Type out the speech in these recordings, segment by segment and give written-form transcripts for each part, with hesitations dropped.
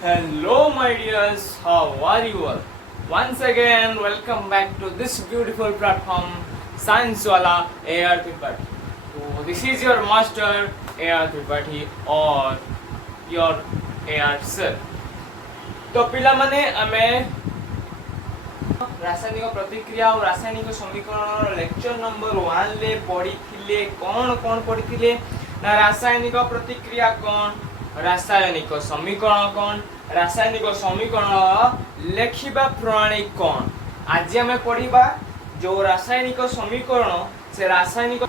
Hello, my dears. How are you all? Once again, welcome back to this beautiful platform, Science Wala AR Tripathi. So, this is your master AR Tripathi or your AR sir. तो पिलामाने आमे रासायनिक प्रतिक्रिया और रासायनिक समीकरण lecture number 1 ले पढ़ी थिले कौन पढ़ी थिले ना रासायनिक प्रतिक्रिया कौन रासायनिक समीकरण कौन रासायनिक समीकरण लेखिबा प्रणाली कौन आज आम पढ़ा जो रासायनिक समीकरण से रासायनिक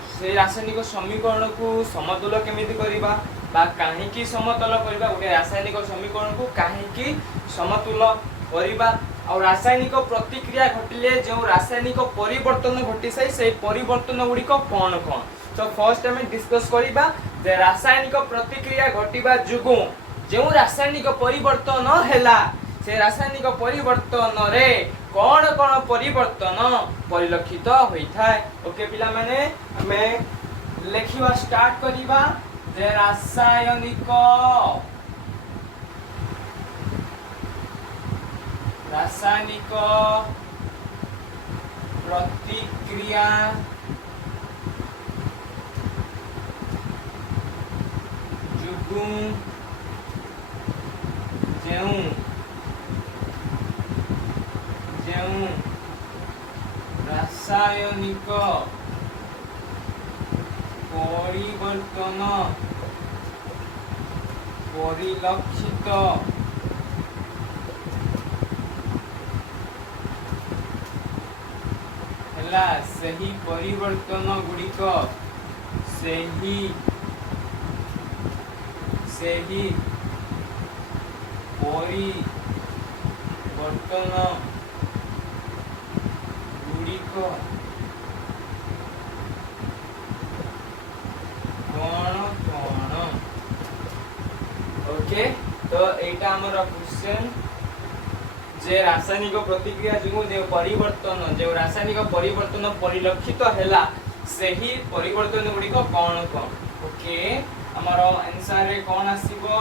समीकरण को समतुल केमिति करिबा बा काहेकि समतुल करिबा गोटे रासायनिक समीकरण को काहेकि समतुल करिबा और रासायनिक प्रतिक्रिया घटिले जो रासायनिक परिवर्तन घटी से परिवर्तन गुड़िक कौन कौन तो फर्स्ट आम डिस्कस करिबा जे रासायनिक प्रतिक्रिया घटिबा जुगु जो रासायनिक परिवर्तन हैला से रासायनिक परिवर्तन रे कौन कौन परिवर्तन परिलक्षित होइथाय ओके पिला माने हमें लेखिबा स्टार्ट करिबा जे रासायनिक प्रतिक्रिया जुगु ଯେଉଁ ରାସାୟନିକ ପରିବର୍ତ୍ତନ ପରିଲକ୍ଷିତ ହେଲା ସେହି ପରିବର୍ତ୍ତନ ଗୁଡ଼ିକ ସେହି परिवर्तन गुड़िक कौन कौन ओके तो एटा हमर क्वेश्चन जे रासायनिक प्रतिक्रिया जो परिवर्तन जो रासायनिक परिवर्तन परिलक्षित हैला सही परिवर्तन गुड़िक कौन कौन ओके हमर आंसर रे कौन आसीबो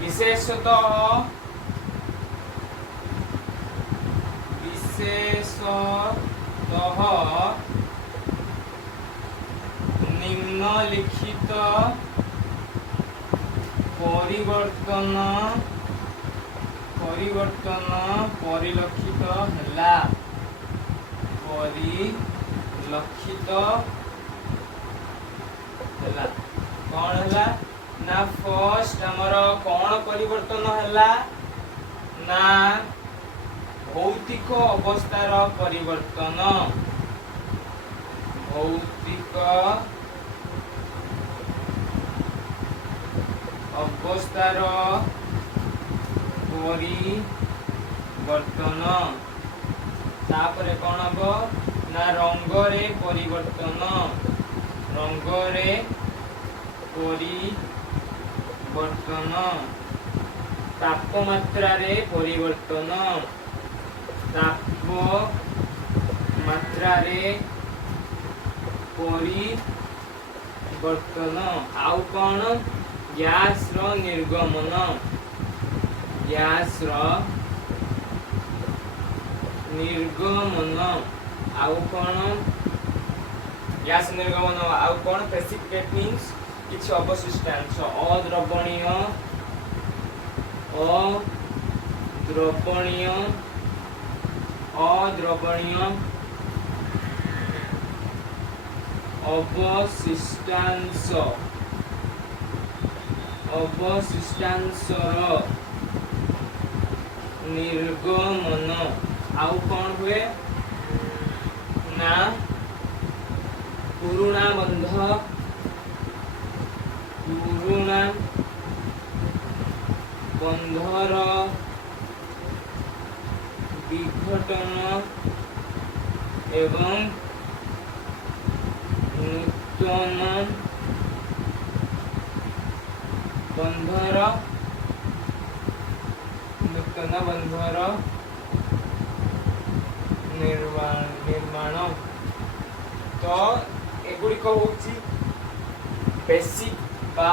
विशेषतः निम्नलिखित परिवर्तन परिलक्षित हैला परिलक्षित हैला कौन हैला ना फर्स्ट हमर कौन परिवर्तन हैला ना भौतिक अवस्थार परिवर्तन भौतिक अवस्थार परिवर्तन तापरे कौन हबो ना रंगरे परिवर्तन रंगरे परिवर्तन तापमात्रा रे परिवर्तन तापमात्रा रे परिवर्तन आउ कौन गैस रो निर्गमन आउ कौन गैस निर्गमन आउ कौन प्रेसिपिटेट मींस किछि अवशिष्टांश अद्रवणीय अवशिष्टांशर निर्गमन आउ कौन हुए ना पुरुणा बंधर विघटन एवं नूतन बंधर निर्माण तो एगुड़िक हूँ बेसिक बा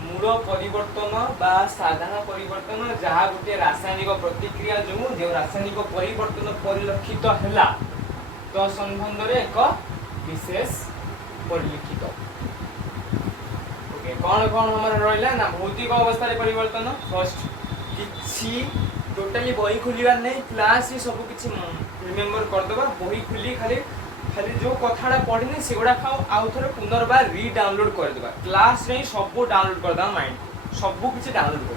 मूल परिवर्तन बा साधारण परिवर्तन जहाँ गोटे रासायनिक प्रतिक्रिया जो रासायनिक परिवर्तन परिलक्षित है तो संबंध में एक विशेष परिलिखित। ओके कौन कौन हमारे रहा ना भौतिक अवस्था परिवर्तन फर्स्ट किसी टोटाली बही खोलिबार नहीं क्लास सब किसी रिमेम्बर करदे बही खोली खाली खाली जो कथा पढ़नी से गुड़ा आउ थे पुनर्बार री डाउनलोड करदे क्लास रे सब डाउनलोड करदे माइंड सब किसी डाउनलोड कर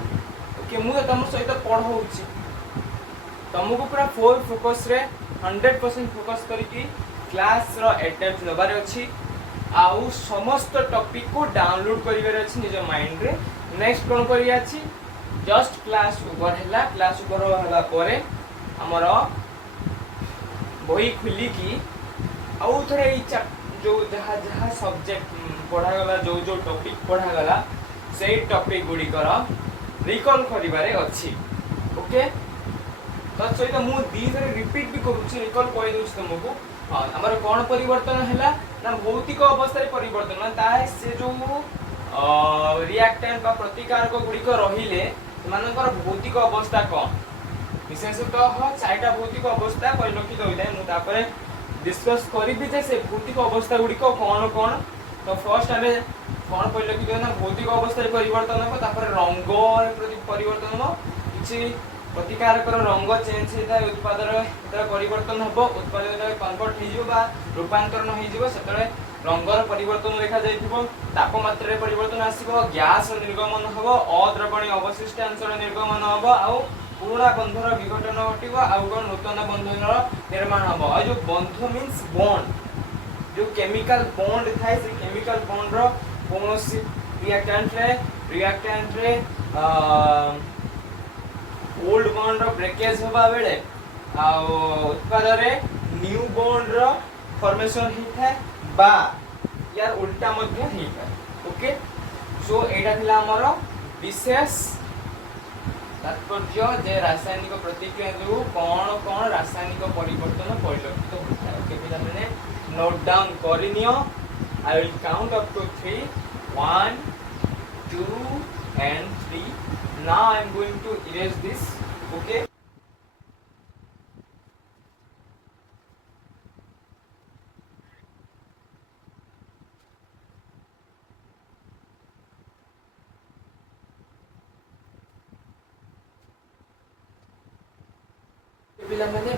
ओके मुझे तुम सहित पढ़ाऊँ तुमको पूरा फुल फोकस रे 100% फोकस करके क्लास रो अटेम्प्ट नबार अछि आउ समस्त टॉपिक को डाउनलोड करिवार अछि निज माइंड रे नेक्स्ट कोन करिया अछि जस्ट क्लास ओवर हैला क्लास ओवर होला परे हमर बही खुली की आउ थोड़े जो जहाँ जहाँ सब्जेक्ट पढ़ा गला जो जो टॉपिक पढ़ा गला से टॉपिक गुडी कर रिकॉल करिवारे अछि ओके तो सहित मु दी थरे रिपीट भी करूछि रिकॉल कहि दउछि तुमको हमर कोन परिवर्तन हैला ना भौतिक अवस्था रे परिवर्तन ताहे से जो रिएक्टेंट बा प्रतिकारक गुडी को रहिले मानकर भौतिक अवस्था कोन विशेषतः चारिटा भौतिक अवस्था परिलक्षित होइता मु तापरे डिस्कस करी भी से भौतिक अवस्था गुडी को कोन कोन तो फर्स्ट हमें कोन परिलक्षित होना भौतिक अवस्था रे परिवर्तन हो तापर रंग रे परिवर्तन हो किछि प्रतिकारक रंग चेंज होता है उत्पादन परिवर्तन हम उत्पाद कन्वर्ट हो रूपांतरण हो रंगर परिवर्तन देखा तापमात्रा परिवर्तन आसो गैस निर्गमन हम अद्रवणीय अवशिष्टांश निर्गमन हम आउ पुराणा बंधर विघटन घटो आउ नूतन बंधन निर्माण हम आ जो बंध मीन्स बॉन्ड जो केमिकल बॉन्ड थाए से केमिकल बॉन्ड रो कौन रिएक्टेंट रे ओल्ड बॉन्ड रो ब्रेकेज होबा बेले आ उत्पाद रे न्यू बॉन्ड रो फॉर्मेशन ही थाए बा यार उल्टा मध्य ही थाए ओके सो एटा थिला हमर विशेष तात्पर्य जे रासायनिक प्रतिक्रिया जो कोन कोन रासायनिक परिवर्तन परिलक्षित होता है ओके पिला माने नोट डाउन करिनियो I will count up to 3 1 2 and 3 now I am going to erase this okay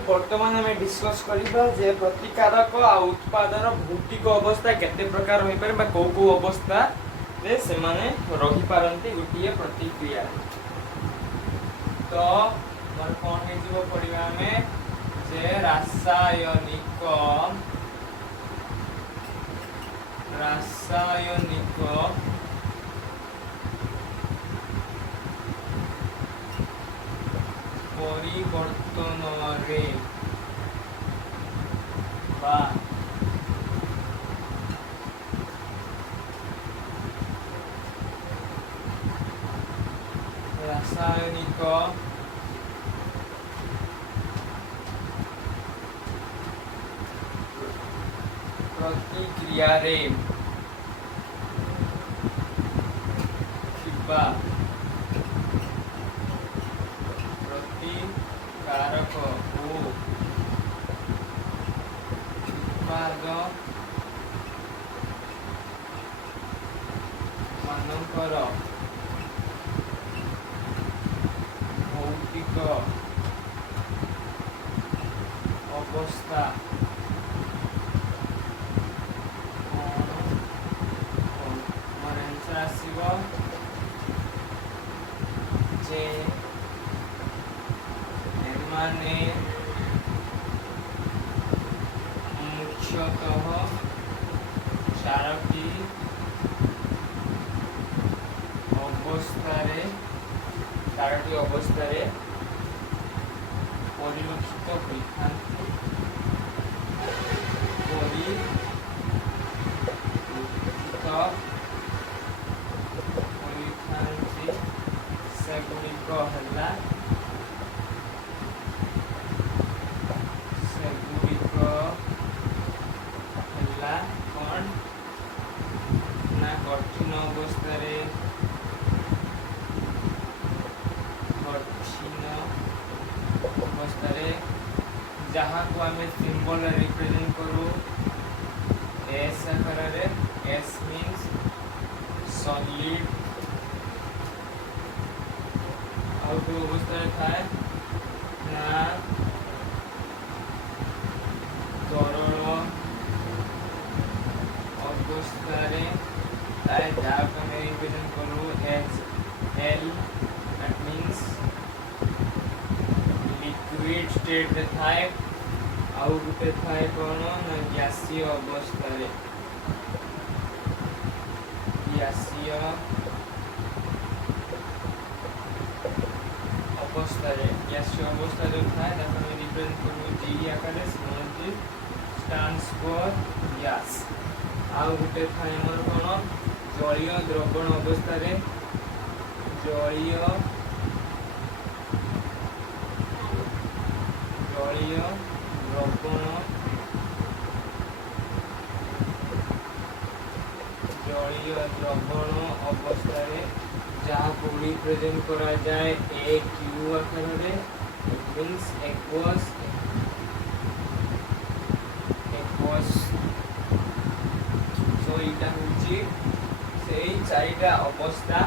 बर्तमान हमें डिस्कस करिबा जे प्रतिकारक आ उत्पादन भौतिक अवस्था केते प्रकार होई पारे बा को अवस्था रे से माने रही पारंती गुटिए प्रतिक्रिया तो मन कोन हे जीव पडिबा में जे रासायनिक परिवर्तन रे बा रासायनिक प्रतिक्रिया रे थिबा प्रतिकारक ओ उत्पाद मानकर भौतिक अवस्था हमारे आंसर आसीबो जे एमाने मुख्यतः चारोटी अवस्था परिलक्षित होता सेगुड़िक है कौन ना गठित अवस्था रे अवस्था रे जहाँ को आम सिंबल रिप्रेजेंट करू एस आकार रे एस मीन्स सॉलिड आउ को अवस्था रे थाए ना तरल अवस्था रे तारे जहाँ को आम रिप्रेजेंट करू S L that means liquid state रे थाए आउ गुटे थाए कोन ना गैसीय अवस्था रे गैसीय अवस्था रे थाए ताको हम रिप्रेजेंट करू जी आकार small ji stands for gas आउ गुटे थाए हमर कोन जलीय द्रवण अवस्था रे जलीय द्रवण अवस्था रे जहाँ को रिप्रेजेंट करा जाए ए क्यू आकार रे इट मींस एक्वस सो इटा होची सेही चारिटा अवस्था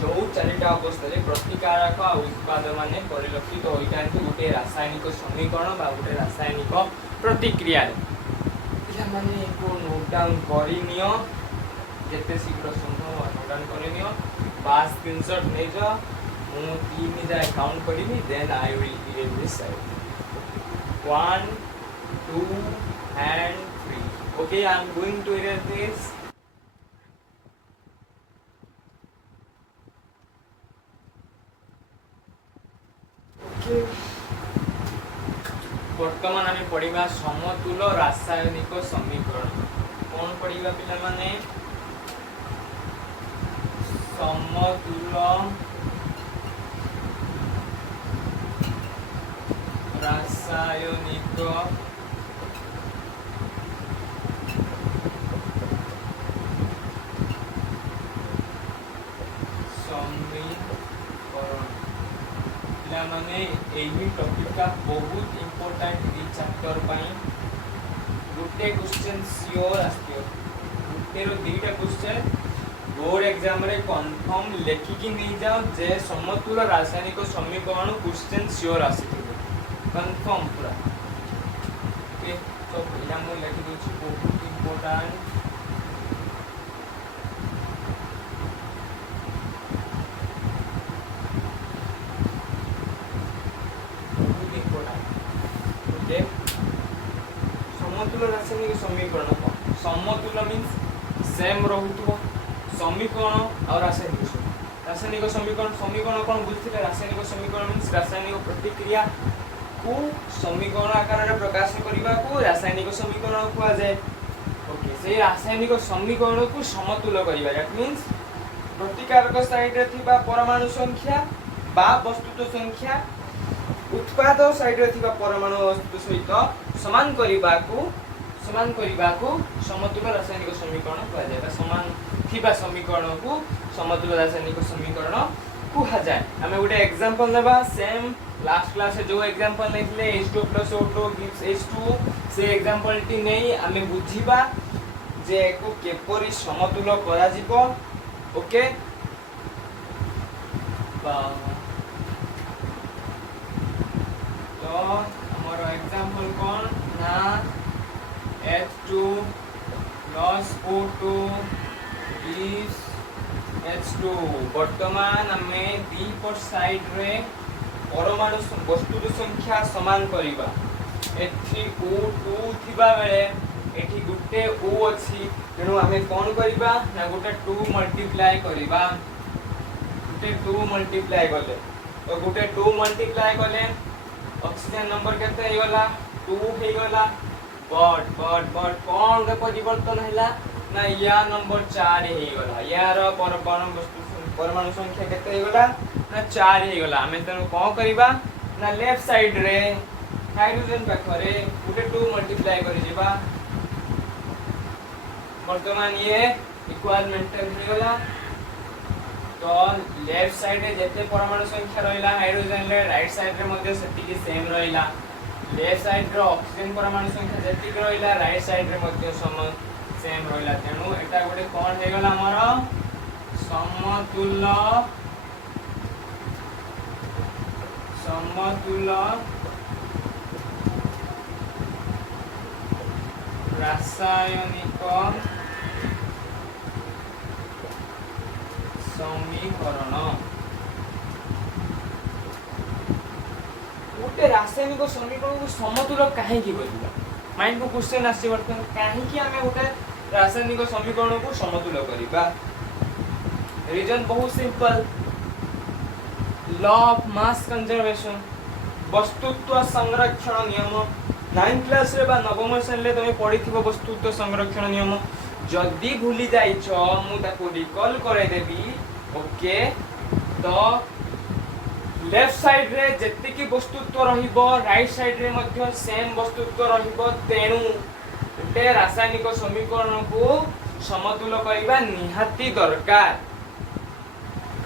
जो चारिटा अवस्था रे प्रतिकारक आ उत्पाद माने परिलक्षित होइतांती गुटे रासायनिक समीकरण बा गुटे रासायनिक प्रतिक्रिया रे इला माने को नोट डाउन करिनियो जेते शीघ्र संभव नोट डाउन करिनियो बास स्क्रीनशॉट नै जो मु 3 जाय काउंट करिनी then I will erase this side 1 2 and 3 okay I am going to erase this वर्तमान आम पढ़ा समतुल रासायनिक समीकरण कौन पढ़ा पिला माने समतुल रासायनिक माने एही टॉपिक का बहुत इंपोर्टेंट ई चैप्टर पाई गुटे क्वेश्चन श्योर आस्तियो गुटे रो दीटा क्वेश्चन बोर्ड एग्जाम रे कंफर्म लेखिकी नहीं जाओ जे समतुल रासायनिक समीकरण क्वेश्चन श्योर आसीथिबो कंफर्म पूरा ओके तो इला मु लेखि दोछि बहुत इंपोर्टेंट समतुल रासायनिक समीकरण समतुल मीन्स सेम रहुतो समीकरण और रासायनिक समीकरण कौन बुझिले रासायनिक समीकरण मीन्स रासायनिक प्रतिक्रिया को समीकरण आकार रे प्रकाश करबा को रासायनिक समीकरण को आ जाए ओके से रासायनिक समीकरण को समतुल करबा दैट मीन्स प्रतिकारक साइड रे थिबा परमाणु संख्या बा वस्तुत्व संख्या उत्पाद साइड रे थिबा परमाणु वस्तु सहित समान करबा को समतुल रासायनिक समीकरण कहा जाय समान थिबा समीकरण को समतुल रासायनिक समीकरण कहा जाय हमें गोटे एग्जांपल लेबा सेम लास्ट क्लास से जो example लेथिले H2 + O2 gives H2 से एग्जांपल टी नै हमें बुझिबा जे को केपरि समतुल करा जिवो ओके तो हमारा एग्जांपल कौन ना H2 + O2 gives H2 वर्तमान हमें दीपर साइड रे परमाणु वस्तु संख्या समान करिबा एथि O2 थिबा बेले एथि गुटे O अछि तेनु हमें कोन करिबा ना गुटे 2 मल्टीप्लाई करिबा गुटे 2 मल्टीप्लाई करले तो गुटे 2 मल्टीप्लाई करले ऑक्सीजन नंबर केते हे गला 2 हे गला बट कोन के परिवर्तन हैला ना या नंबर 4 हे गला यार परमाणु संख्या केते हे गला ना 4 हे गला हमें तनु को करबा ना लेफ्ट साइड रे हाइड्रोजन पाखरे गुटे 2 मल्टीप्लाई करि जेबा वर्तमान ये इक्वल मेंटेन हो गला। तो लेफ्ट साइड रे जते परमाणु संख्या रहिला हाइड्रोजन रे राइट साइड रे मध्ये सेटिकी सेम रहिला। लेफ्ट साइड रे ऑक्सीजन परमाणु संख्या जति रहिला राइट साइड रे मध्ये सेम रहिला। तेनु एटा गोटे कोन हे गला हमर समतुल्य रासायनिक समीकरण। गोटे रासायनिक समीकरण को समतुल्य काहे की बोलिबा माइंड को क्वेश्चन आसी वर्तमान काहे की हमें गोटे रासायनिक समीकरण को समतुल्य करिबा। रीजन बहुत simple, law of mass conservation वस्तुत्व संरक्षण नियम 9th क्लास रे बा नवम श्रेणी रे तमे पढिथिबो वस्तुत्व संरक्षण नियम। जदी भूली जाइछ मु ताको रिकॉल करे देबी। ओके तो लेफ्ट साइड रे जति की वस्तुत्व रहिबो राइट साइड रे मध्ये सेम वस्तुत्व रहिबो। तेनु उटे रासायनिक समीकरण को समतुल्य करिबा निहाती दरकार।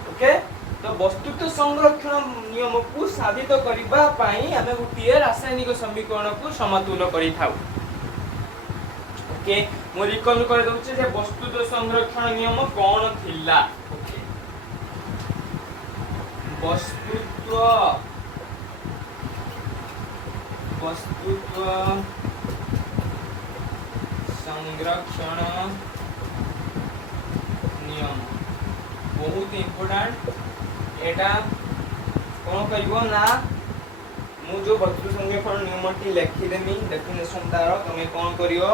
ओके तो वस्तुत्व संरक्षण नियम को साबित करिबा पई हमें गोटे रासायनिक समीकरण को समतुल्य करि थाउ। ओके मु रिकॉल कर दउछि जे वस्तुत्व संरक्षण नियम कोन थिला। ओके वस्तुत्व संरक्षण नियम बहुत इंपोर्टेंट। एटा कोन करिवो ना मु जो वस्तुत्व संरक्षण नियम टी लिखि देमी डेफिनेशन तार तमे कोन करियो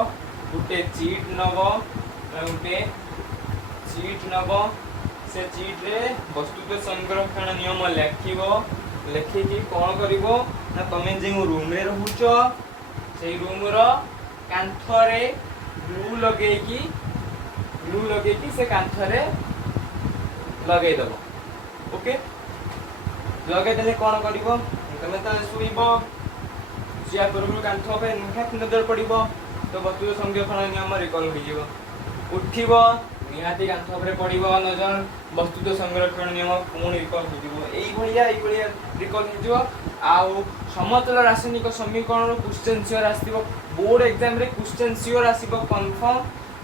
गुटे चीट नबो से चीट रे वस्तुत्व संरक्षण नियम लिखिबो। लिखिकी कोन करिवो ना तमे जे रूम रे रहूचो सेई रूम रो कांथ रे ग्लू लगेकी से कांथ रे लगे दबो। ओके लगे देले कोन करिवो तमे त सुइबो सिया परगु कांथ पे निहात नजर पड़िबो। तो वस्तुत्व संरक्षण नियम रिकॉल हो जिवो। उठिबो निहाती कांथ पे पड़िबो नजर वस्तुत्व संरक्षण नियम पुणी रिकॉल हो जिवो। एई भलिया रिकॉल हो जिवो। आउ समतल रासायनिक समीकरण क्वेश्चन श्योर आसीबो बोर्ड एग्जाम रे क्वेश्चन श्योर आसीबो कंफर्म।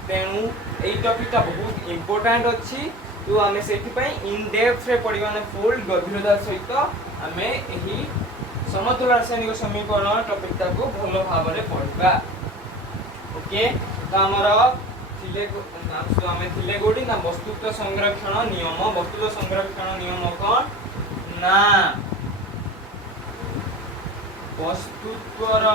तेनु एई टॉपिक बहुत इंपोर्टेंट अछि। तो आमे सेठी पई इन डेप्थ रे पढिबा ने फुल गभीरता सहित आमे एही समतल रासायनिक समीकरण टॉपिक को भलो भाव रे पढिबा। ओके तो हमर थिले आमे थिले गोडी ना वस्तुत्व संरक्षण नियम। वस्तुत्व संरक्षण नियम कोन ना वस्तुत्वर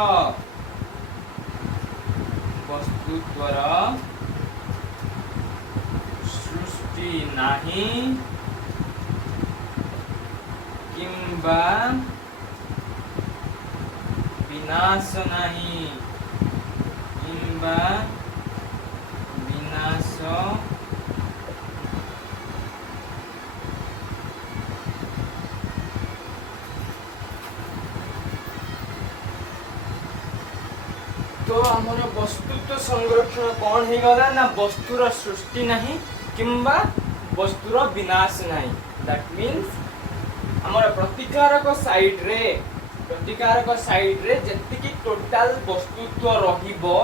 सृष्टि नाही किंबा विनाश नाही किंबा विनाश तो हमर वस्तुत्व संरक्षण कौन हे गला ना वस्तुर सृष्टि नहीं किंबा वस्तुर विनाश नहीं। दैट मीन्स हमर प्रतिकारक साइड रे जतिकी टोटल वस्तुत्व रहिबो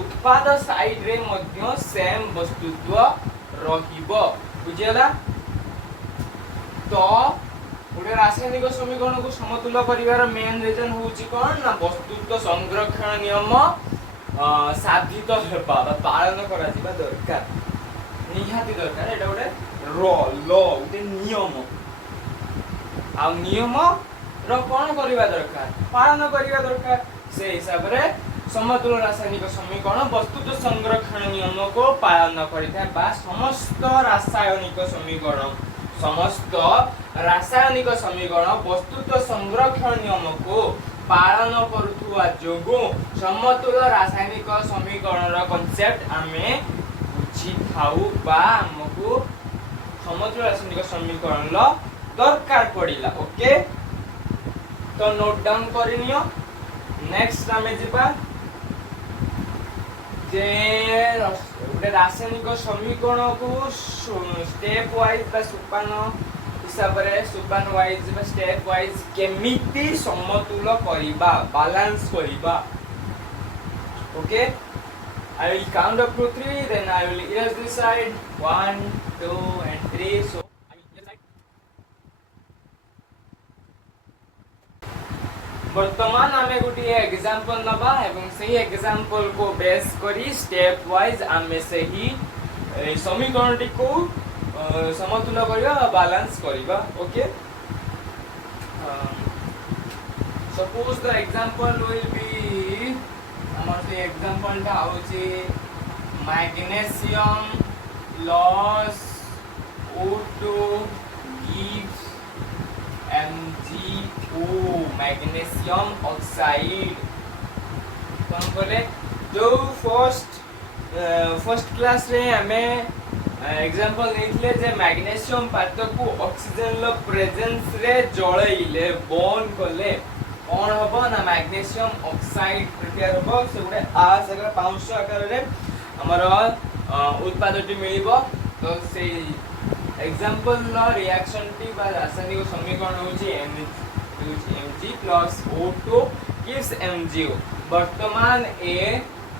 उत्पाद साइड रे मध्य सेम वस्तुत्व रहिबो। बुझियला तो गोटे रासायनिक समीकरण को समतुल्य करिवार मेन रीजन होउची कोन ना वस्तुत्व संरक्षण नियम साधित हेबा पालन करा जिबा दरकार निहाती दरकार। एटा गोटे लॉ गोटे नियम आ नियम रो कोन करिवा दरकार पालन करिवा दरकार। से हिसाब रे समतुल्य रासायनिक समीकरण वस्तुत्व संरक्षण नियम को पालन करिथा बा समस्त रासायनिक समीकरण वस्तुत्व संरक्षण नियम को पालन करुथुवा जोगु समतुल्य रासायनिक समीकरण रो कांसेप्ट आमे बुझी थाउ बा हमकु समतुल्य रासायनिक समीकरण लो दरकार पड़िला। ओके तो नोट डाउन करिनियो। नेक्स्ट आमे जिबा जे गोटे रासायनिक समीकरण को स्टेप वाइज बा सोपान हिसाब रे सोपान वाइज बा स्टेप वाइज केमिति समतुल करिबा बैलेंस करिबा okay I will count up to 3 then I will erase this side 1 2 and 3 so वर्तमान आमे गोटे एग्जांपल नबा एवं सही एग्जांपल को बेस करी स्टेप वाइज आमे सही समीकरण टी को समतुल करिया बैलेंस करिबा okay suppose the example will be हमर से एग्जांपल टा होची magnesium loss O2 gives MgO magnesium oxide कौन बोले जो फर्स्ट क्लास रे हमें एग्जांपल देथिले जे मैग्नीशियम पात्र को ऑक्सीजन लो प्रेजेंस रे जळैले बर्न करले कौन हबो ना मैग्नीशियम ऑक्साइड प्रिपेयर हबो से गुटे आ सगरा 500 आकार रे हमर उत्पादटी मिलिबो तो से एग्जांपल लो रिएक्शन टी बा रासायनिक समीकरण होची Mg plus O2 gives MgO वर्तमान ए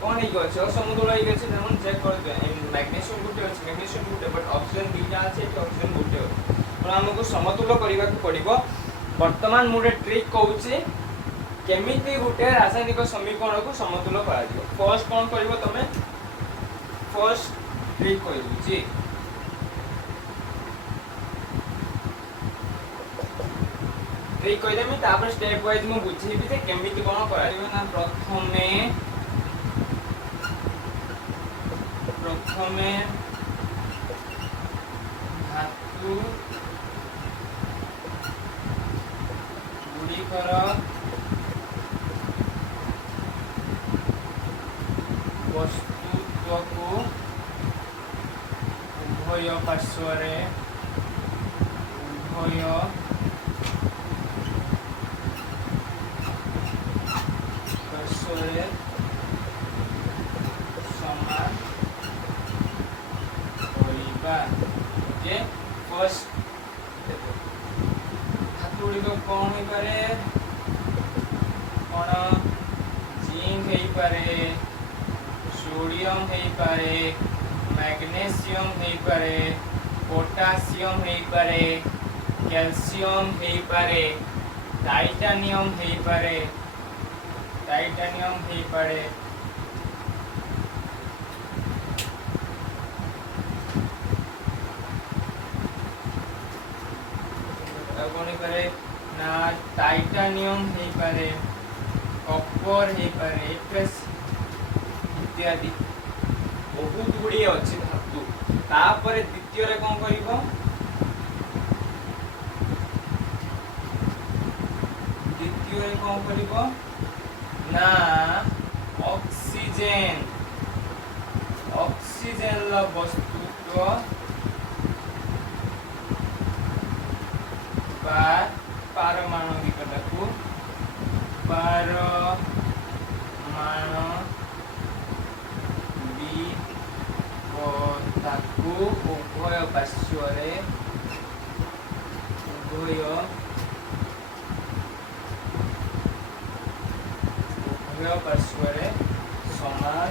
कौन ही गछ समतुल ही गछ जेमन चेक कर दे मैग्नीशियम गुटे अछि मैग्नीशियम गुटे बट ऑक्सीजन दुटा अछि कि ऑक्सीजन गुटे तो हमको समतुल करबा को पड़िबो वर्तमान मुडे ट्रिक कहउछि केमिति गुटे रासायनिक समीकरण को समतुल करा दियो फर्स्ट कोन करबो तमे फर्स्ट ट्रिक कहउछि ट्रिक कहि देमी तापर स्टेप वाइज मु बुझेबी जे केमिति कोन करा दियो ना प्रथमे धातु गुड़िकर वस्तुत्व को उभय पार्श्व समान ओके फर्स्ट धातु गुड़िक कौन हो पारे कौन जिंक हो पारे सोडियम हो पारे मैग्नीशियम हो पारे पोटासियम हो पारे कैल्शियम हो पारे टाइटानियम हो पारे कौन करे ना टाइटानियम हे पारे कॉपर हे पारे एफएस इत्यादि बहुत गुडी अछि धातु तापर द्वितीय रे कोन करिवो ना ऑक्सीजन ला वस्तुत्व पारमाणविकता को उभय पार्श्व समान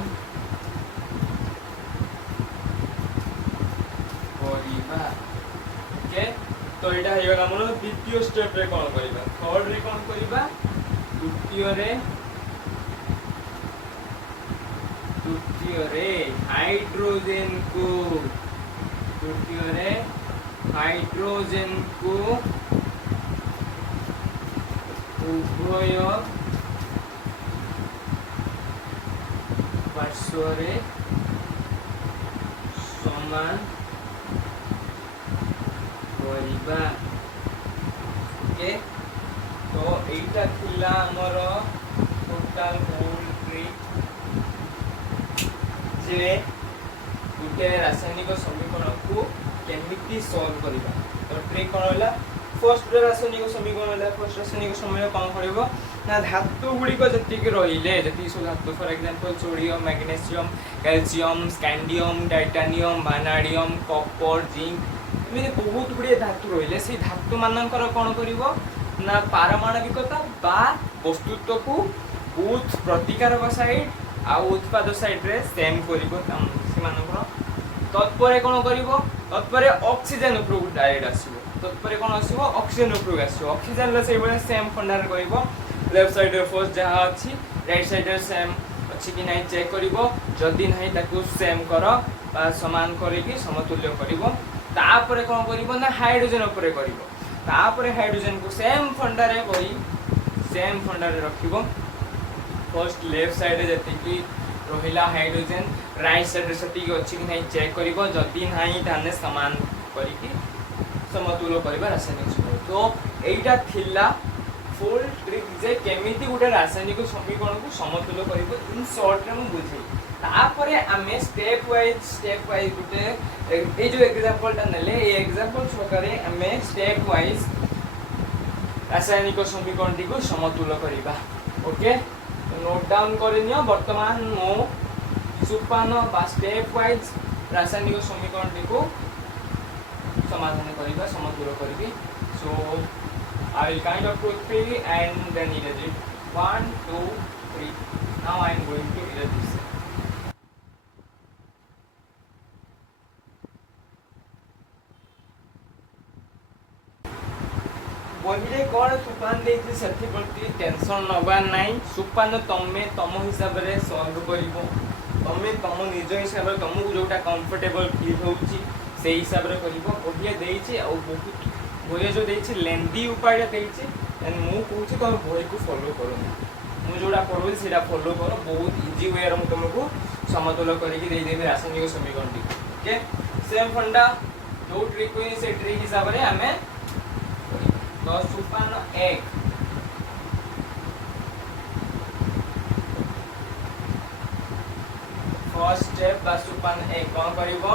करिबा ओके तो एटा हेगला मन द्वितीय स्टेप रे कोन करिबा थर्ड रे कोन करिबा द्वितीय रे हाइड्रोजन को उभय पार्श्व समान करिबा ओके तो एटा थिला हमर टोटल होल ट्रिक जे गुटे रासायनिक समीकरण को केमिति सॉल्व करिबा तो ट्रिक कोन होला फर्स्ट रासायनिक समीकरण फर्स्ट रासायनिक समीकरण कौन पड़ो ना धातु गुड़िक जी रही जी सब धातु for example sodium magnesium calcium scandium titanium vanadium copper zinc एमती बहुत गुड़े धातु रही से धातु मानकर कौन कर ना पारमाणविकता बा वस्तुत्व को उत् प्रतिकारक साइड आ उत्पाद साइड रे सेम कर तत्पर कौन कर तत्पर ऑक्सीजन उपरକୁ डायरेक्ट आसीबो तत्पर कौन आसीबो ऑक्सीजन उपरକୁ आसीबो ऑक्सीजन ले से बळे सेम फंडार करबो लेफ्ट साइड रे फर्स्ट जहा अछि राइट साइड रे सेम अछि कि नै चेक करबो जदी नै ताकू सेम कर बा समान करिकि समतुल्य करबो तापर कौन करबो ना हाइड्रोजन ऊपर करबो तापर हाइड्रोजन को सेम फंडार रे बही सेम फंडार रे रखिबो फर्स्ट लेफ्ट साइड रे जति कि रहिला हाइड्रोजन राइट साइड रे सती अछि कि नै चेक करबो जदी नै ताने समान करिकि समतुल्य करबा रासायनिक समीकरण तो एइटा थिला फुल ट्रिक जे केमिति गुटे रासायनिक समीकरण को समतुल्य करबो इन शॉर्ट रे हम बुझै तापरे आमे स्टेप वाइज गुटे ए जो एग्जांपल ता नेले ए एग्जांपल प्रकारे आमे स्टेप वाइज रासायनिक समीकरण को समतुल्य करबा ओके नोट डाउन करनियो वर्तमान मो सुपान बा स्टेप वाइज रासायनिक समीकरण को समाधान करबा समतुल्य करबी सो I will kind of put 3 and then erase it 1 2 3 now I am going to erase this बहिले कौन सुपान देती सेथि प्रति टेंशन नबा नाही सुपान तमे तम हिसाब रे सॉल्व करिवो तमे तम निज हिसाब रे तमको जोटा कंफर्टेबल फील होउची से हिसाब रे करिवो बहिले देइची आ बहुत बहिले जो देइची लेंदी उपाय देइची एंड मु कहूची तुम बहि को फॉलो करो मु जोटा पढो सेटा फॉलो करो बहुत इजी वे रे मु तुमको समतुल्य करिकि देइ देबे रासायनिक समीकरण टी ओके सेम फंडा जो ट्रिक को से ट्रिक हिसाब रे हमें तो सुपान 1 फर्स्ट स्टेप बा सुपान 1 कोन करिवो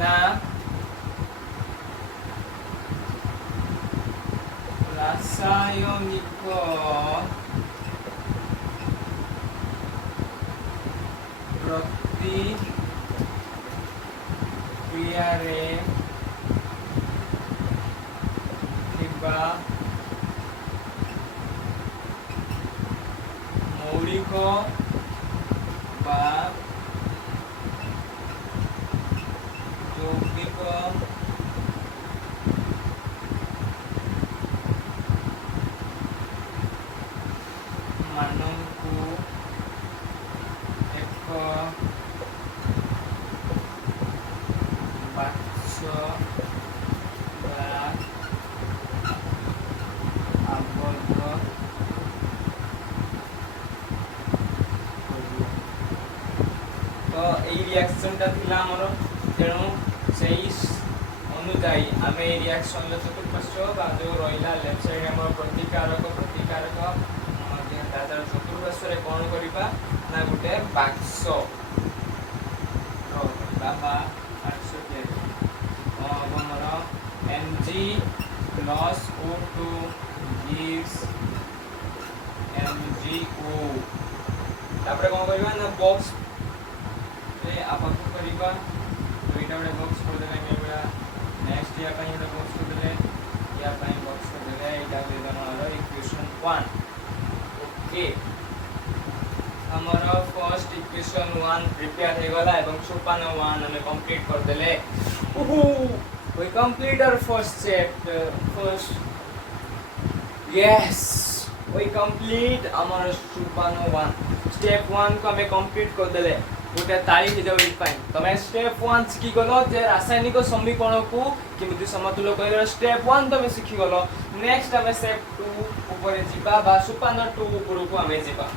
ना रासायनिक प्रतिक्रिया रे मौलिक बा यौगिक मानकु एक बाक्स रिएक्शन टा थिला हमरो तेणु सेही अनुदायी आमे रिएक्शन लो चतुर्पार्श्व बा जो रहिला लेफ्ट साइड हमर प्रतिकारक तार चतुर्पार्श्व रे कोन करिबा ना गुटे बाक्स रो बाबा 800 के हमरो Mg plus O2 gives MgO तापरे कोन करिबा ना बॉक्स रे आपन करिबा तो एटा बडे बॉक्स कर देले मेबा नेक्स्ट या पई बडे बॉक्स कर देले या पई बॉक्स कर देले एटा दे दमारो इक्वेशन 1 ओके हमरो फर्स्ट इक्वेशन 1 प्रिपेयर हे गला एवं सोपान 1 हमें कंप्लीट कर देले ओहो we complete our first chapter first yes we complete हमर सोपान 1 स्टेप 1 को हमें कंप्लीट कर देले गोटे ताली हो जाओ तुम स्टेप 1 शिखी गल जे रासायनिक समीकरण को केमिति समतुल्य कर स्टेप 1 तुम शिखी गल नेक्स्ट हमें स्टेप 2 ऊपर जीवा बा सोपान 2 ऊपर को हमें जीवा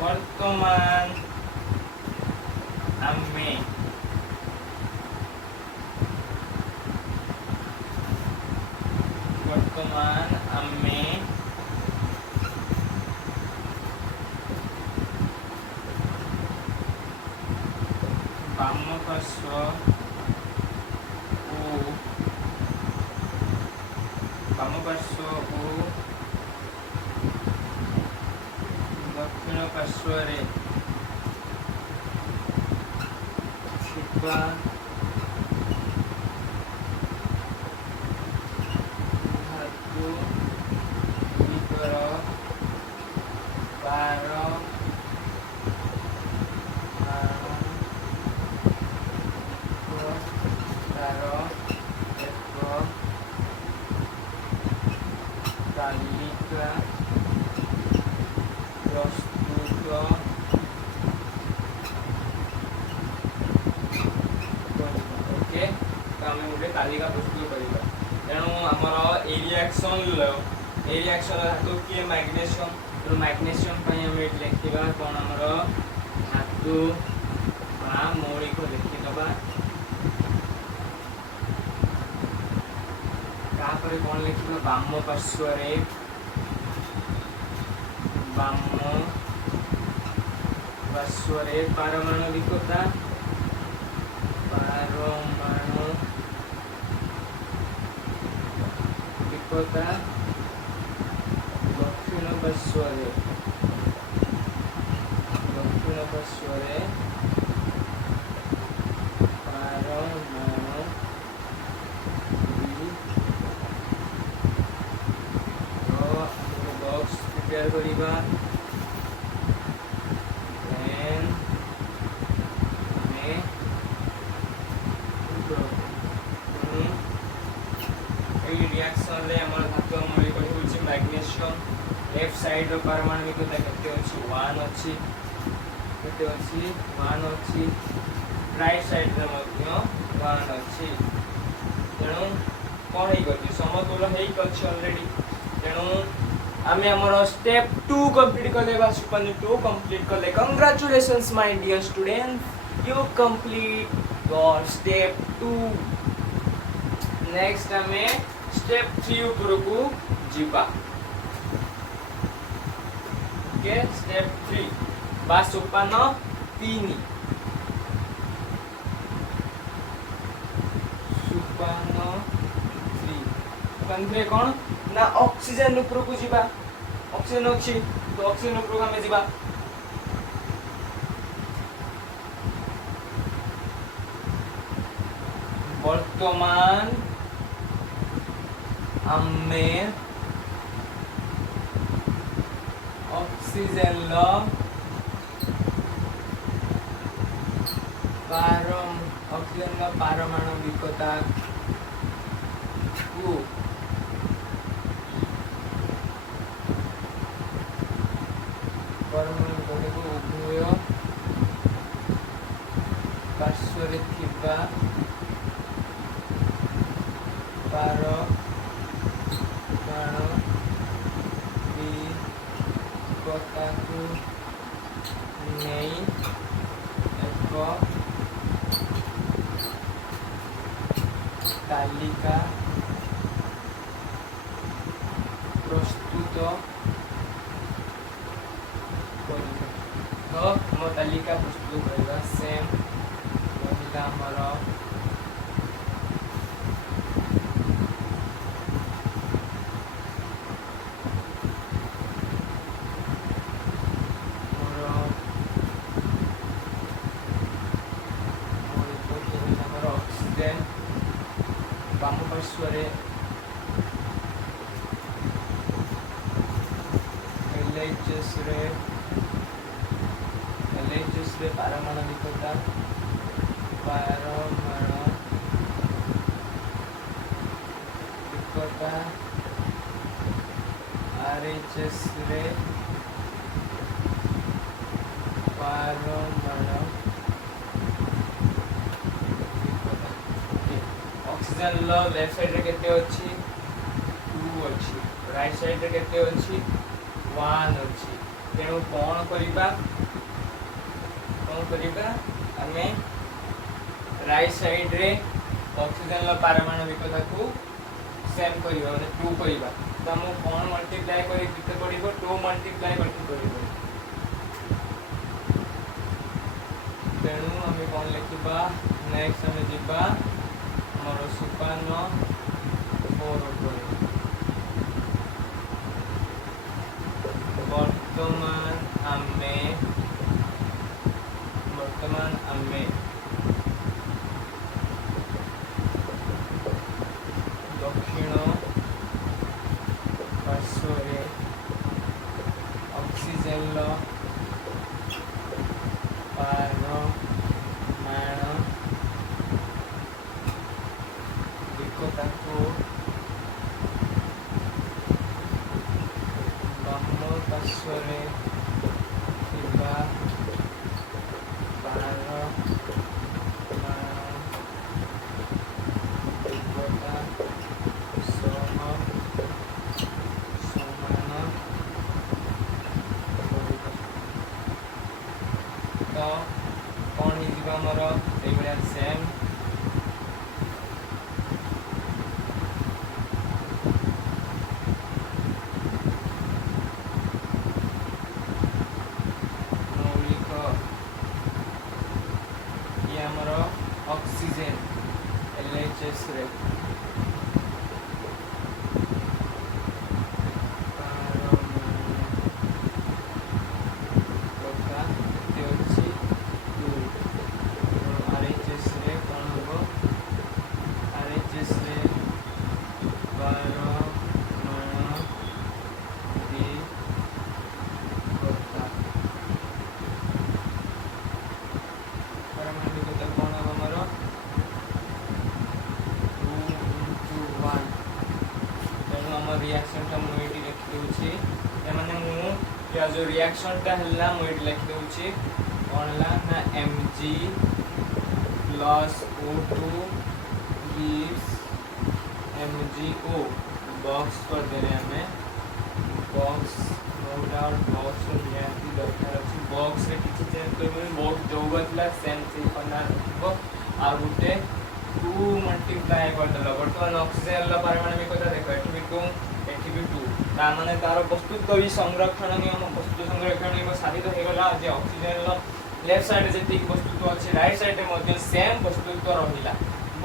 वर्तमान हमें ବାମ ପାର୍ଶ୍ୱକୁ ଦକ୍ଷିଣ ପାର୍ଶ୍ୱରେ ଥିବା ଧାତୁ ଗୁଡ଼ିକର ତାଲିକା ପ୍ରସ୍ତୁତ ओके तो आम गोटे तालिका प्रस्तुत करवा तेणु आमर ए रिएक्शन धातु किए मैग्नेशियम तो मैग्नेशियम आम लिखा कौन आमर धातु बा मौलिक लिखिदबा तापर कौन लिखा बाम पार्श्व पारमाणविकता दक्षिण पार्श्व बॉक्स प्रिपेयर करिबा रिएक्शन रे हमर धातु मौलिक होछि मैग्नीशियम लेफ्ट साइड रो पारमाणविकता केते अछि 1 अछि केते अछि 1 अछि राइट साइड रे मध्य 1 अछि तेणु कोन हे गति समतुल हे अछि ऑलरेडी तेणु आमे हमर स्टेप 2 कंप्लीट करले बा सुपन 2 कंप्लीट करले congratulations my dear student you complete your step 2 next हमें स्टेप 3 ऊपर को जीवा ओके स्टेप 3 बा सोपान 3 सोपान 3 कौन ना ऑक्सीजन ऊपर को जीवा ऑक्सीजन अछि तो ऑक्सीजन ऊपर को हमें जीवा वर्तमान हमें ऑक्सीजन पारमाणविकता को उभय पार्श्व थिबा पारमाणविकता को नहीं एक तालिका प्रस्तुत तो हम तालिका प्रस्तुत करवा सेम रहिला हमर ऑक्सीजन बाम पार्श्व LHS रे पारमाणविकता RHS रे ऑक्सीजन लेफ्ट साइड रे केते अछि 2 अछि राइट साइड रे केते अछि 1 अछि तेणु कोन करिबा हमें राइट साइड रे ऑक्सीजन पारमाणविकता को सेम करिबा माने 2 करिबा तो हम कोन मल्टीप्लाई करि केते पड़िबो 2 मल्टीप्लाई करते पड़िबो तेणु हमें कोन लिखिबा नेक्स्ट हमें जिबा हमर सुपान 4 ऊपर ତେଲ ପାରମାଣ ବିକତାକୁ ବାମ ପାର୍ଶ୍ୱରେ ଥିବା ପାରମାଣ ବିକତା ସହ ସମାନ କରିବା। ତ କ'ଣ ହେଇଯିବ ଆମର ସେଇଭଳିଆ ସେମ୍ ମୌଳିକ ଇଏ ଆମର ଅକ୍ସିଜେନ୍ LHS ରେ रिएक्शनटा मुझे लिखी दूसरी जो रिएक्शनटा है मुझे लिखी दूसरी कौन है ना Mg plus O2 gives MgO box कर दे रहे हमें बॉक्स नो डाउट बॉक्स निहाती दरकार अछि बॉक्स रे किछि चेंज करबे बहुत जोगा थिला सेम से पन्ना को आ गुटे 2 मल्टीप्लाई कर देला वर्तमान ऑक्सीजन ला परिमाण में कथा देखो एठी भी 2 एठी भी 2 ता माने तार वस्तुत्व भी संरक्षण नियम वस्तु संरक्षण नियम साबित हो गला जे ऑक्सीजन ला लेफ्ट साइड जेति वस्तुत्व अछि राइट साइड रे मध्ये सेम वस्तुत्व रहिला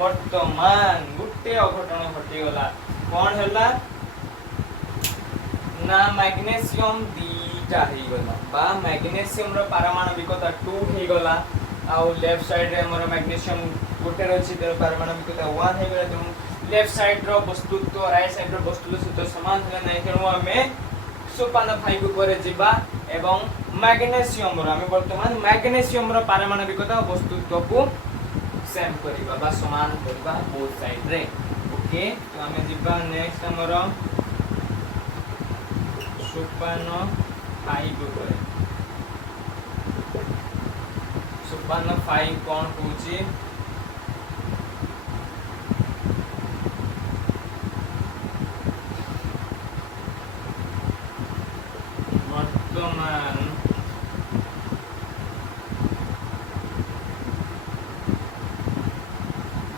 वर्तमान गुटे अघटन घटी गला कोन हैला ना मैग्नीशियम दीटा ही गला बा मैग्नीशियम रो पारमाणविकता 2 ही गला आ लेफ्ट साइड रे हमर मैग्नीशियम गोटे रछि तर पारमाणविकता 1 हे गला त लेफ्ट साइड रो वस्तुत्व राइट साइड रो वस्तुत्व सहित समान है नै तेनु हमें सोपान 5 ऊपर जिबा एवं मैग्नीशियम रो हमें वर्तमान मैग्नीशियम रो पारमाणविकता वस्तुत्व को सेम करिबा बा समान करिबा बोथ साइड रे ओके तो हमें जिबा नेक्स्ट हमर सोपान 5 ऊपर सोपान 5 कोन पूछी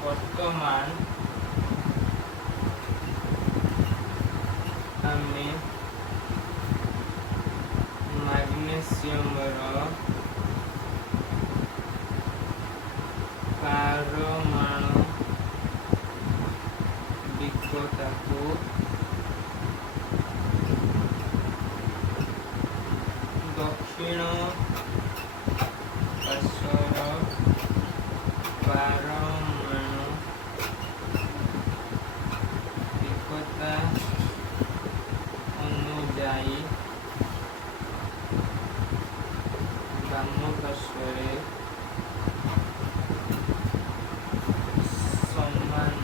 वर्तमान हमें मैग्नीशियम रो पारमाणविकता को दक्षिण पार्श्वर पारमाणविकता अनुजाई बाम पार्श्वरे समान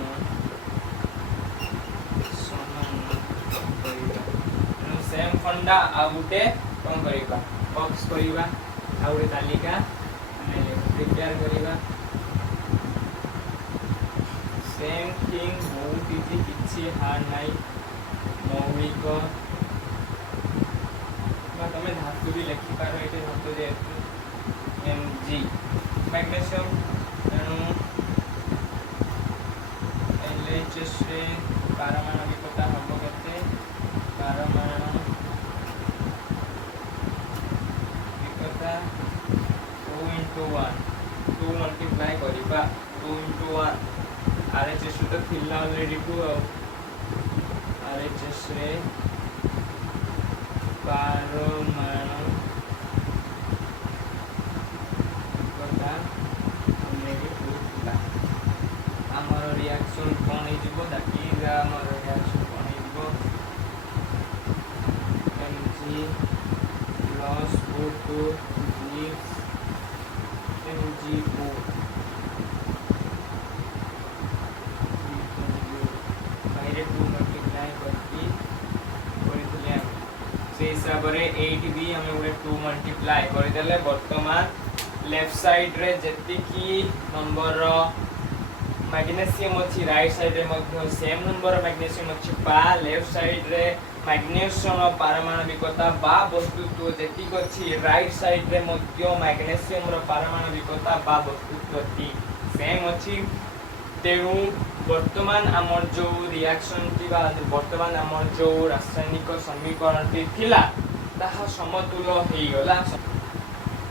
समान करिबा सेम फंडा आ गुटे कोन करिबा बॉक्स करिबा आ गुटे तालिका प्रिपेयर करिबा सेम थिंग बहुत इजी किछि हार्ड नाइ मौलिक तमें धातु भी लिखि पारो एटे धातु जे Mg मैग्नीशियम एनु LHS रे पारमाणविकता हबो केते पारमाणविकता 2 into 1 2 मल्टीप्लाई करिबा 2 into 1 RHS तो फिल ऑलरेडी 2 RHS रे पारमाणविकता हमर रिएक्शन कोन हे जिवो दैट इज हमर रिएक्शन कोन हे जिवो Mg plus हिसाब रे 8 भी हमें गोटे 2 मल्टीप्लाई करदेले वर्तमान लेफ्ट साइड रे जेति की नंबर रो मैग्नीशियम अच्छी राइट साइड रे मध्य सेम नंबर मैग्नीशियम अच्छी बा लेफ्ट साइड रे मैग्नीशियम पारमाणविकता बा वस्तुत्व जेति अच्छी राइट साइड रे मध्य मैग्नीशियम रो पारमाणविकता बा वस्तुत्व सेम अच्छी तेणु वर्तमान आमर जो रिएक्शन थी वर्तमान आमर जो रासायनिक समीकरण थिला ताहा समतुल हो गला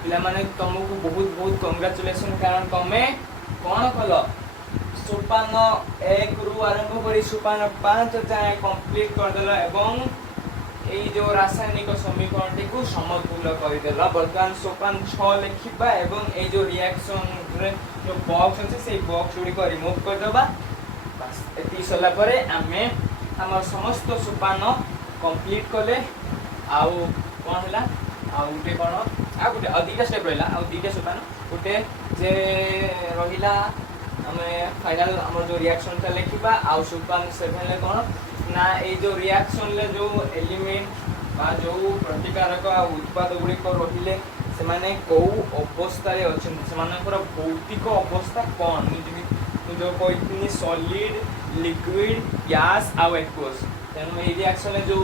पिला माने तुमको बहुत बहुत कांग्रेचुलेशन कारण तमे कोन कल सोपान 1 रु आरंभ करी सोपान 5 जाए कंप्लीट कर देला एवं ए जो रासायनिक समीकरण को समतुल कर देला वर्तमान सोपान 6 लिखिबा एवं ए जो रिएक्शन रे जो बॉक्स अछि से बॉक्स गुडी को रिमूव कर देबा बस एती सला परे आमे हमर समस्त सोपान कंप्लीट करले आउ कोन हला आउ उठे कोन आ गुटे अधिक स्टेप रहला आउ दीटा सोपान गुटे जे रहिला हमें फाइनल हमर जो रिएक्शन ता लिखिबा आउ सोपान 7 ले कोन ना ए जो रिएक्शन ले जो एलिमेंट बा जो प्रतिकारक आ उत्पाद गुडी को रहिले से माने को अवस्था रे अछि से मानकर भौतिक अवस्था कोन जो कोइनी सॉलिड लिक्विड गैस आ एक्वस तेनु ए रिएक्शन ले जो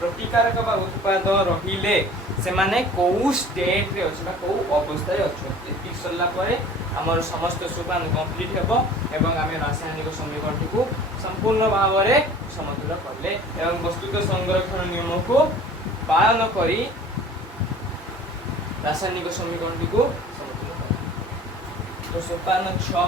प्रतिकारक बा उत्पाद रहिले से माने को स्टेट रे अछि बा को अवस्था रे अछि एति सल्ला परे हमर समस्त सोपान कंप्लीट हेबो एवं आमे रासायनिक समीकरण को संपूर्ण भाव रे समतुल करले एवं वस्तुत संरक्षण नियम को पालन करी रासायनिक समीकरण को समतुल करले तो सोपान 6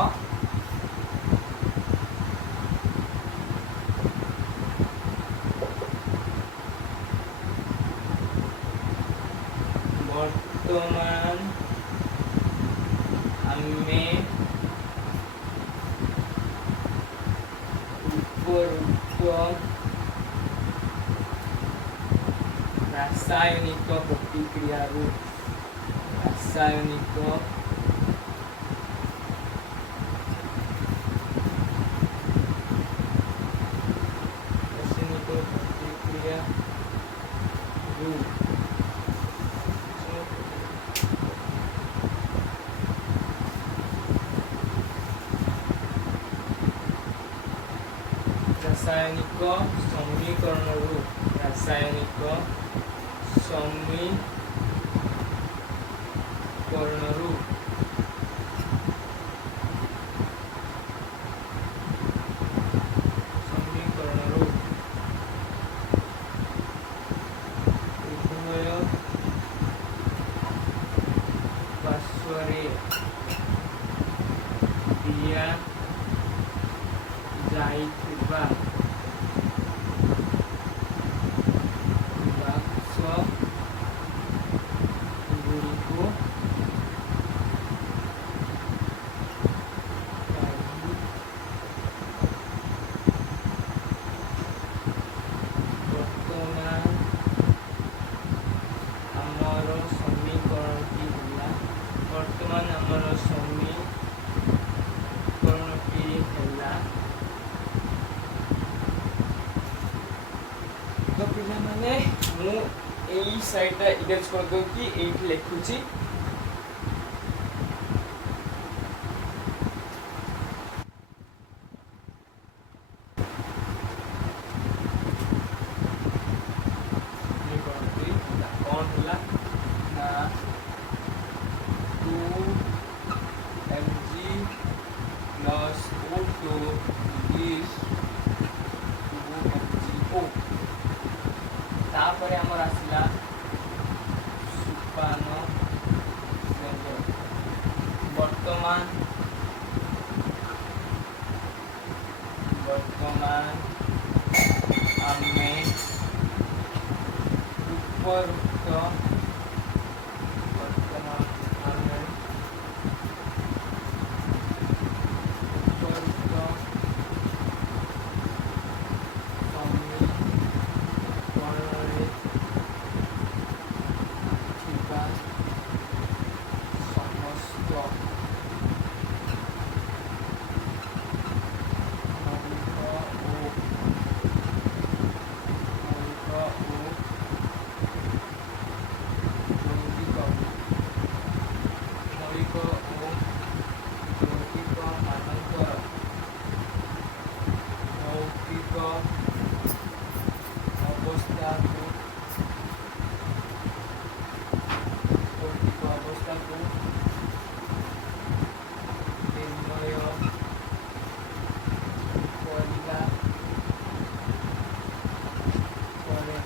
वर्तमान हमें उपरोक्त रासायनिक प्रतिक्रिया रासायनिक प्रतिक्रिया रासायनिक समीकरण रासायनिक समीकरण उभय पार्श्वरे दिया जाइथिबा तो पिला माने मु एई साइडटा इरेज कर दो कि एठी लिखुची कौन होला ना 2mg plus O2 is 2mgO तापरे हमर आसिला सुपान वर्तमान आमे उपरोक्त वर्तमान आमे भौतिक अवस्था को निर्णय करिला परे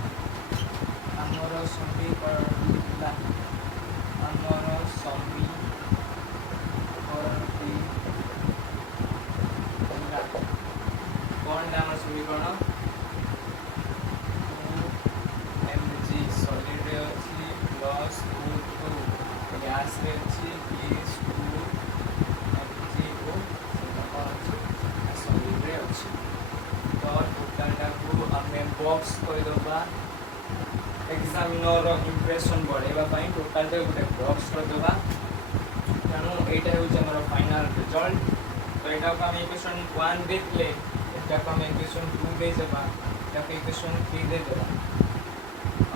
आमर समीकरण ला आमर समीकरण ला कौन आमर समीकरण mg solid रे अछि प्लस O2 गैस रे अछि H2 mg को solid रे अछि तो टोटल को हमें बॉक्स कर दबा एग्जामिनर इंप्रेशन बढ़ेबा पई टोटल रे गोटे बॉक्स कर दबा तेणु एटा हो हमर फाइनल रिजल्ट तो एटा को हम इक्वेशन 1 देखले एटा को हम इक्वेशन 2 दे देबा एटा को इक्वेशन 3 दे देबा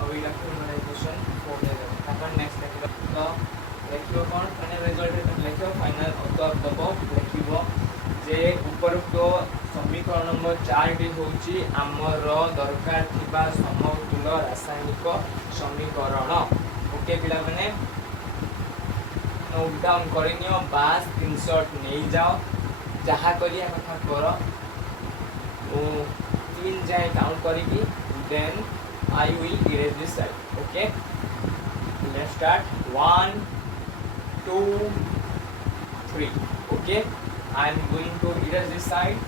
अब एटा को हम इक्वेशन 4 दे देबा अपन नेक्स्ट देखिबा तो देखियो कोन फाइनल रिजल्ट देखियो फाइनल उत्तर दबो देखिबो जे उपरोक्त समीकरण नंबर 4 टी होची हमर दरकार थिबा समतुल रासायनिक समीकरण ओके पिला माने नोट डाउन करिनियो बास स्क्रीनशॉट नै जाओ जहा करिया कथा करो ओ 3 जाय काउंट करिकी then I will erase this side. Okay, let's start 1 2 3. Okay, I am going to erase this side.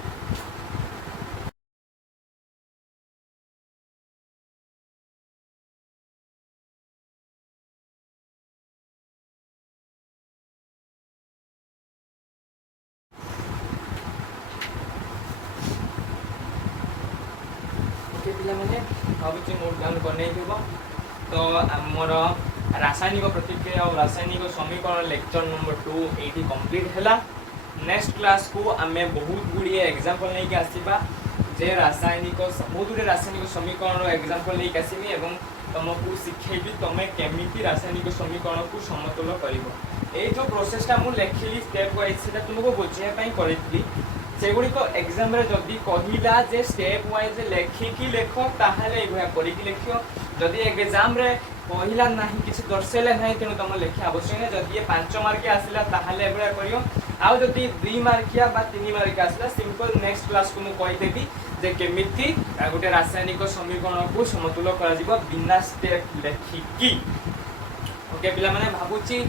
पिलाने भावी नोट डाउन करने तो आमर रासायनिक प्रतिक्रिया और रासायनिक समीकरण लेक्चर नंबर 2 एटी कंप्लीट हैला नेक्स्ट क्लास को आमे बहुत गुड़िए एग्जांपल नहीं के आसीबा जे रासायनिक बहुत गुड़िए रासायनिक समीकरण एग्जांपल नहीं के आसीबी एवं तुमको शिखेबी तुमे केमिति रासायनिक समीकरण को समतुल करिवो ए जो प्रोसेसटा मु लेखिली स्टेप वाइज सेटा तुमको बुझिया पई करितली सेगुड़ी को एग्जाम रे जदी कहिला जे स्टेप वाइज लेखिकी लेखो ताहाले एगुया करिकी लेखियो जदी एग्जाम रे कहिला नाही किछ दर्शेले नाही तेनु तम लेखि आवश्यक है जदी 5 मार्क आसिला ताहाले एगुया करियो आउ जदी 2 मार्किया बा 3 मार्क आसिला सिंपल नेक्स्ट क्लास को मु कहि देबी जे केमिति गोटे रासायनिक समीकरण को समतुल करा जिवो बिना स्टेप लेखिकी ओके पिला माने भाबुची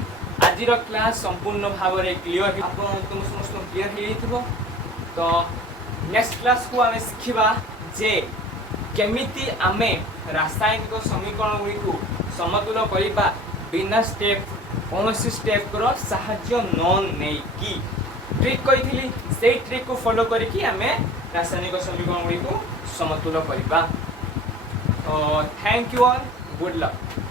आजिर क्लास संपूर्ण भाव रे क्लियर आपन तुम समस्त क्लियर हेई थिबो तो नेक्स्ट क्लास को आमे सिखिबा जे केमिति आमे रासायनिक समीकरण गुडी को समतुल करिबा बिना स्टेप कोनोसी स्टेप रो सहाय्य न नै की ट्रिक करिथिली से ट्रिक को फॉलो करिकि आमे रासायनिक समीकरण गुडी को समतुल करिबा तो thank you all good luck.